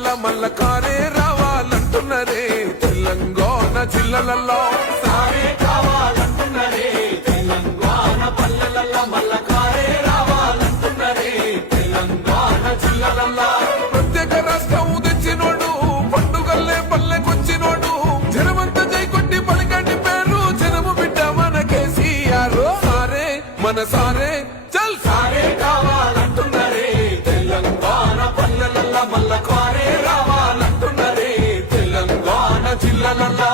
పల్లెలల్లా మల్ల కారే రావాలంటున్నరే తెలంగాణ జిల్లలల్లో సారే కావాలంటున్నరే తెలంగాణ పల్లెలల్లా మల్ల కారే రావాలంటున్నరే తెలంగాణ జిల్లలల్లా ప్రత్యేక రాష్ట్రం తెచ్చినోడు పండుగల్లే పల్లెకొచ్చినోడు జనమంతా జై కొట్టి పలికండి పేరు జనము బిడ్డ మన కేసీఆర్ సారే మన సారే చల్ సారే కావాలంటున్నరే తెలంగాణ పల్లెలల్లా మల్ల కారే రావాలంటున్నరే తెలంగాణ జిల్లలల్లా